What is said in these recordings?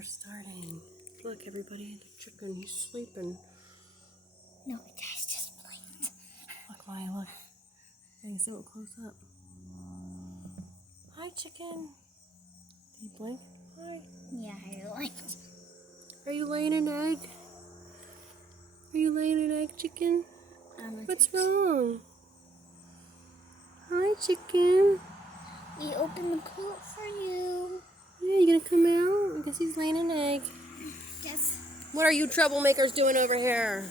we're starting. Look, everybody, the chicken, he's sleeping. No, it does just blinked. Look, Maya, look. Getting so close up. Hi, chicken. Did he blink? Hi. Yeah, I blinked. Are you laying an egg? Are you laying an egg, chicken? What's wrong? Hi, chicken. We opened the coat for you. Yeah, you gonna come out? I guess he's laying an egg. Guess What are you troublemakers doing over here?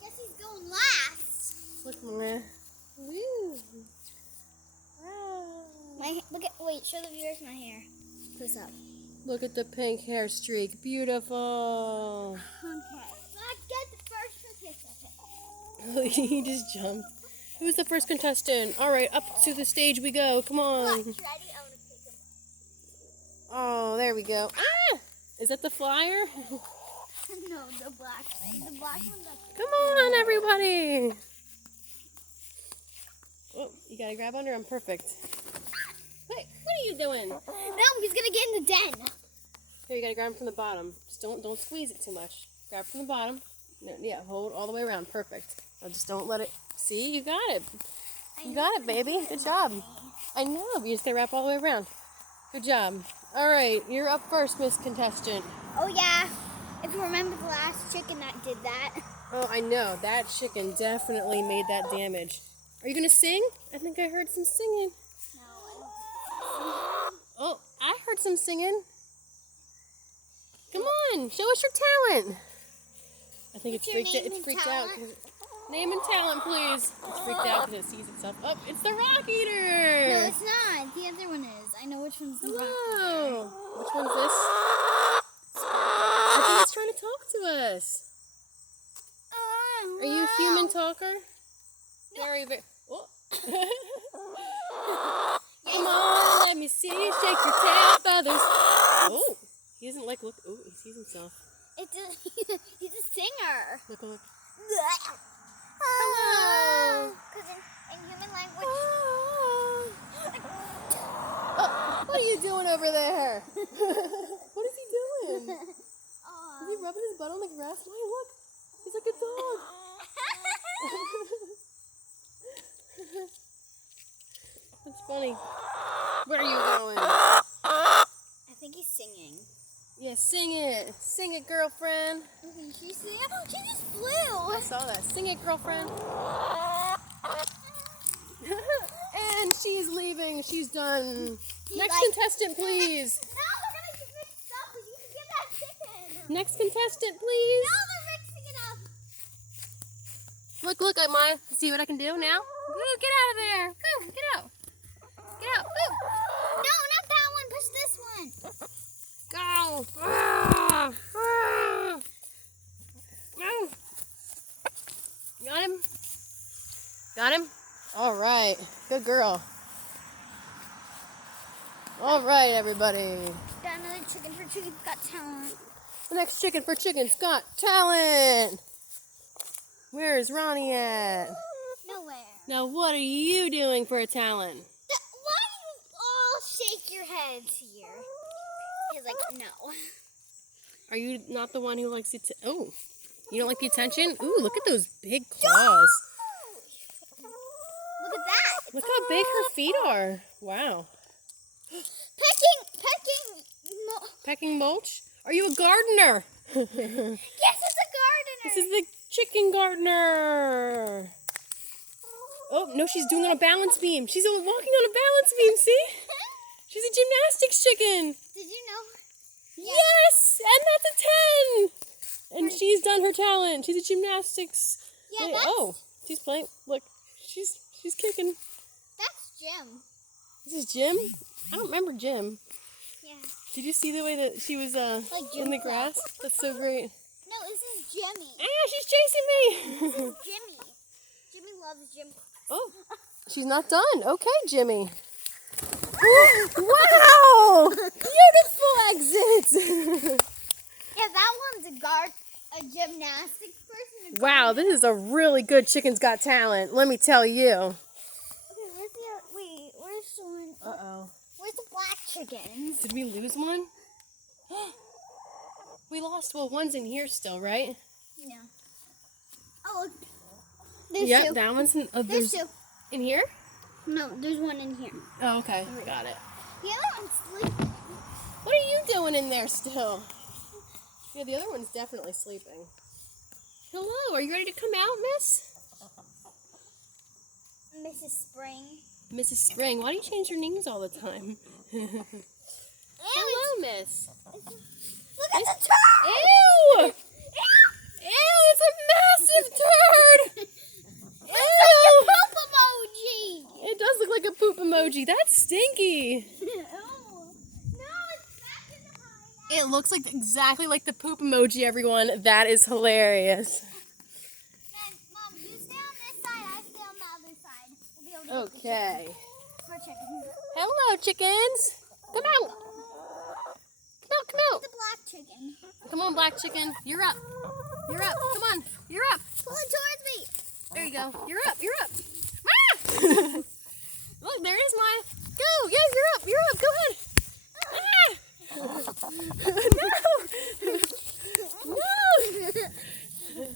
he's going last. Look, Maya. Woo. Wait, show the viewers my hair. Close up. Look at the pink hair streak. Beautiful. Okay. Let's get the first participant. He just jumped. Who's the first contestant? All right, up to the stage we go. Come on. Look, ready? I want to pick him Oh, there we go. Ah! Is that the flyer? up. No, the black one. The black one's up. Come on, everybody. Oh, you gotta grab under him. Perfect. Wait, what are you doing? No, he's gonna get in the den. Here, you gotta grab him from the bottom. Just don't squeeze it too much. Grab from the bottom. No, yeah, hold all the way around. Perfect. Now just don't let it. See, you got it. You got it, baby. Good job. I know. You just gotta wrap all the way around. Good job. All right, you're up first, Miss Contestant. Oh yeah. If you remember the last chicken that did that. Oh, I know. That chicken definitely made that damage. Are you gonna sing? I think I heard some singing. No, I don't. Oh, I heard some singing. Come on, show us your talent. I think What's your it's name and freaked out. talent? Name and talent, please. It's freaked out because it sees itself. Oh, it's the Rock No, Eater. it's not. The other one is. I know which one's the rock. Hello. Which one's this? I think it's trying to talk to us. Are you a human talker? Very, very. Oh. Come on, let me see you shake your tail feathers. Oh, he doesn't like look. Oh, he sees himself. He's a singer. Look, look. Hello. Because in human language. Oh, what are you doing over there? What is he doing? Is he rubbing his butt on the grass? Why, look. He's like a dog. That's funny. Where are you going? I think he's singing. Yeah, sing it. Sing it, girlfriend. Okay, she just flew. I saw that. Sing it, girlfriend. And she's leaving. She's done. Next contestant, please. No, we're going to mix it up. We need to get that chicken. Next contestant, please. No, they're mixing it up. Look, I might see what I can do now. Ooh, get out of there. Go, get out. Get out. Ooh. No, not that one. Push this one. Go. Ah, ah. No. Got him? Got him? All right. Good girl. All right, everybody. Got another chicken for Chicken's Got Talent. The next chicken for Chicken's Got Talent. Where's Ronnie at? Nowhere. Now, what are you doing for a talent? Why do you all shake your heads here? He's like, no. Are you not the one who likes it? Oh, you don't like the attention? Ooh, look at those big claws. Look at that. Look how big her feet are. Wow. Pecking mulch? Are you a gardener? Yes, it's a gardener. This is the chicken gardener. Oh, no, she's doing it on a balance beam. She's walking on a balance beam, see? She's a gymnastics chicken. Did you know? Yes, and that's a 10. And she's done her talent. She's a gymnastics. Yeah, Wait, that's, oh, she's playing. Look, she's kicking. that's Jim. This is Jim? I don't remember Jim. Yeah. Did you see the way that she was Jim in the grass? That's so great. No, this is Jimmy. Ah, she's chasing me. This is Jimmy. Jimmy loves Jim. Oh, she's not done. Okay, Jimmy. Wow! Beautiful exit. Yeah, that one's a gymnastics person. Wow, this is a really good Chicken's Got Talent. Let me tell you. Okay, where's the one? Uh-oh. Where's the black chickens? Did we lose one? We lost, well, one's in here still, right? Yeah. Oh, look. There's Yep, two. that one's in, There's two. in here? No, there's one in here. Oh, okay. Got it. The other one's sleeping. What are you doing in there still? Yeah, the other one's definitely sleeping. Hello, are you ready to come out, Miss? Mrs. Spring. Mrs. Spring, why do you change your names all the time? Hello, Miss. Look at the turd! Ew! Ew, it's a massive turd! It's like Ew! a poop emoji. It does look like a poop emoji. That's stinky. Oh. No, it's back in the hideout. It looks like exactly like the poop emoji, everyone. That is hilarious. Then, Mom, you stay on this side, I stay on the other side. We'll be able to get the Okay. chicken. More chickens. Hello, chickens. Come out. Come out, come out. The black chicken. Come on, black chicken. You're up. You're up. Come on. You're up. Pull it towards me. There you go. You're up. You're up. Ah! Look, there is my. Go. Yeah, you're up. You're up. Go ahead. Ah! No. No.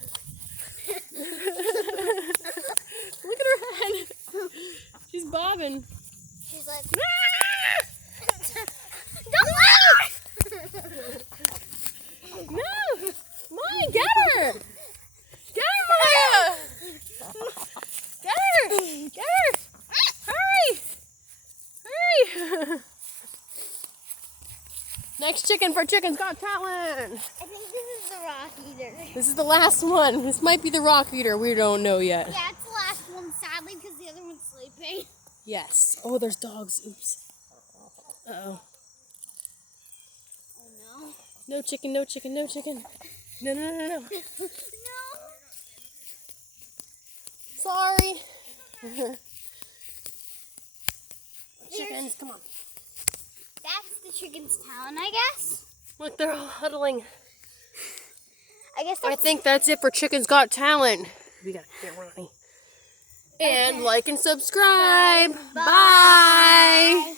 Look at her head. She's bobbing. She's like, Ah! don't laugh! No! Maya, get her! Get her, Maya! Get her! Get her! Hurry! Hurry! Next chicken for Chicken's Got Talent! I think this is the rock eater. This is the last one. This might be the rock eater. We don't know yet. Yeah, it's the last one, sadly, because the other one's sleeping. Yes. Oh, there's dogs. Oops. Uh-oh. Oh, no. No chicken, no chicken, no chicken. No, no, no, no, no. No. Sorry. Chickens, come on. That's the chicken's talent, I guess. Look, they're all huddling. I guess I that's think that's it for Chicken's Got Talent. We gotta get Ronnie. And Okay. like and subscribe. Bye. Bye.